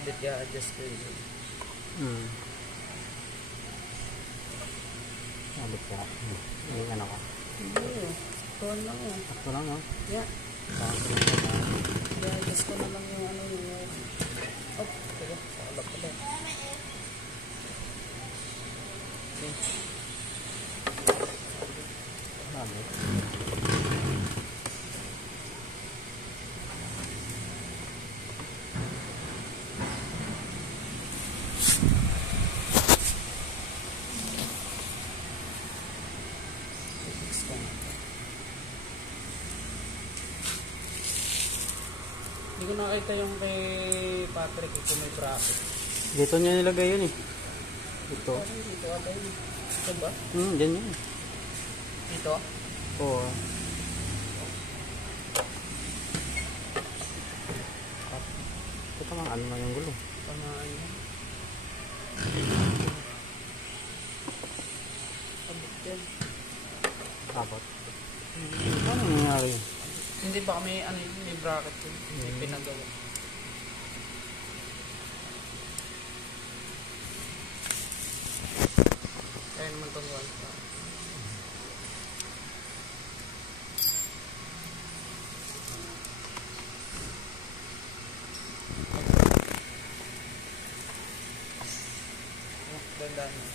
sabit, i-adjust ko yun. Sabit ka. Hindi ano ka. Hindi. Tuwan lang yun. Ito lang, no? Yeah. I-adjust ko na lang yung ano yung... Oh, teka. Sakalap pala. Okay. Sabit. Hindi ko nakita yung kay Patrick ito may bracket. Dito niya nilagay yun eh. Ito. Dito ata yun. Ito ba? Dyan yun. Dito? Oo. Ito pa ano na yung gulo. Tamaan yun. Abot yan. Abot. Ano nangyari yun? Hindi ba kami ano yun, may bracket yun. May pinagawa. Kaya naman itong wall. Ganda na.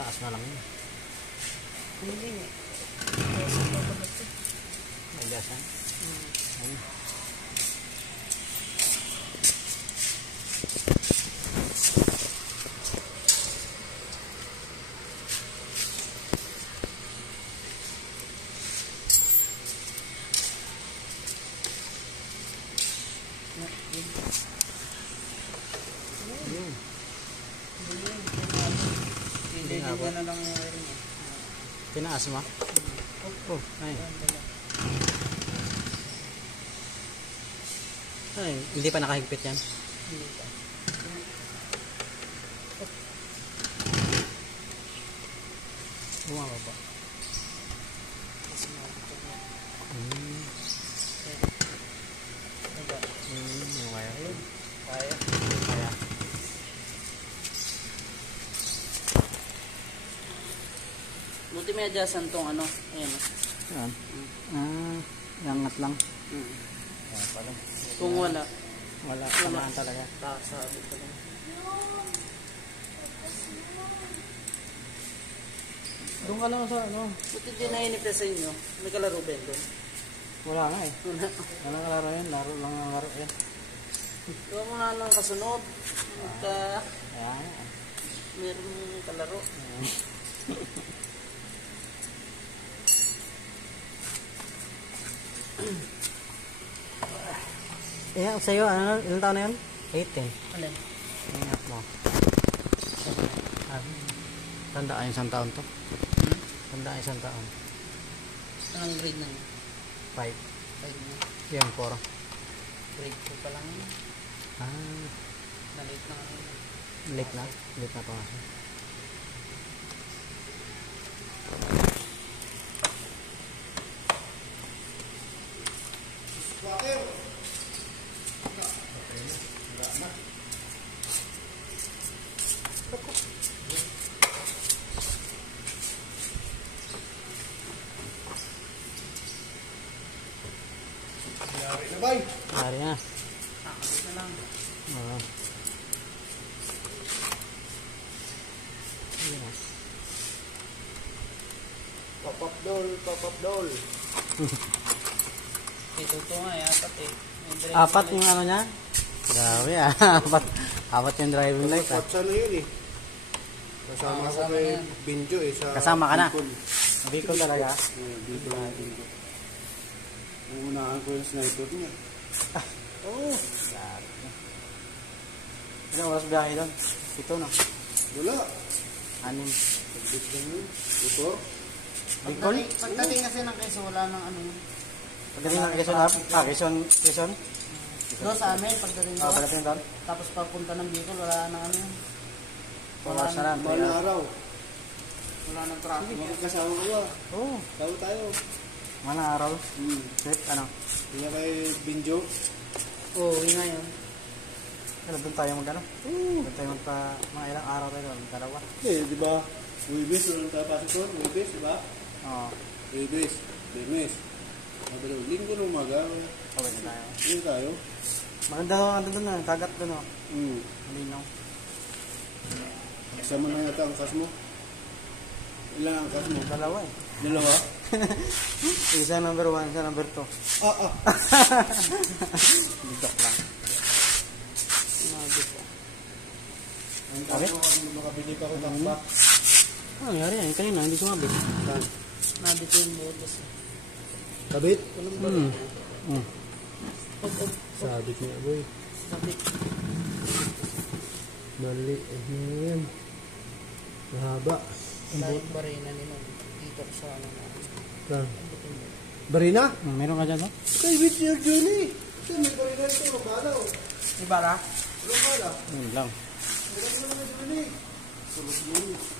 Taas na lang yun. Hindi nga. May gasan? Ayun. Yun. Hindi na lang yung wiring eh. Tinaas mo? Oh, ay. Ay, hindi pa nakahigpit yan. Hindi pa. Umawa pa. Kaya. Kaya. Buti may adjustan tong ano. Ayan. Yan. Yangat lang. Yan pala. Kung wala. Wala. Samaan talaga. Sabi ko lang. Doon ka lang sa ano. Buti din nainip na sa inyo. May kalaro ba yun doon? Wala nga eh. Wala. Walang kalaro yan. Laro lang ang laro yan. Iwan mo na ng kasunod. Ayan. Meron kalaro. Sa'yo, ano, ilang taon na yun? 18. Alin? Ingat mo. Tandaan yung isang taon to. Tandaan yung isang taon. Anong grade na yun? 5. 5 na. Yan, 4. Grade 2 pa lang yun. Na-late na nga yun. Late na? Late na pa nga. Hari na. Kakabit na lang. Oo. Pop-up doll. Ito nga eh, apat eh. Apat yung ano niya? Grabe ah. Apat yung driving light ah. Apat na yun eh. Kasama ko kay Binjo eh. Kasama ka na? Bicol talaga? Bicol. Uunahan ko yung sniper niya. Oo. Ilang oras biyahe doon? 7 no? Wala. 6. Pagbit lang yun. Ito. Bicol? Pagdating kasi ng Quezon, wala nang ano. Pagdating ng Quezon? Quezon? Doon sa amin, pagdating doon. Pagdating doon? Tapos papunta ng Bicol, wala nang ano. Wala na lang. Malang araw. Wala nang traffic. Makakasama ko ba? Oo. Tayo tayo. Mana araw? Set, ano? Kaya kay Binjo. Oo, yun nga yun. Ano, doon tayo magkano? Doon tayo magpa, mga ilang araw tayo, dalawa. Eh, di ba? Wibis, walang tayo pasok doon. Wibis, di ba? Oo, Wibis, Bemes. Mabalo, linggo ng umaga. kawin na tayo. Hindi tayo. Maganda ho, ano doon na, kagat doon ho. Hmm. Malinaw. Kasama na yata ang kas mo. Ilan ang kas mo? Dalawa eh. Dalawa? Isa number 1, isa number 2. Ah. Joke lang. Sinabi ko. Ang kaso, makabili pa ko takba. Ano nangyari yan? Kanina, hindi sumabit. Nabito yung butas. Kabit? Walang ba? Sabit niya, boy. Sabit. Mali. Yan. Mahaba. Dahil ba rin na nila dito sa ano na. Barina? Meron ka dyan ho? Kay bit niya, Johnny. Ito, may barina ito. Mabala, oh. Di ba ra? Mabala. Yun lang. Meron mo naman, Johnny. Sulog mo.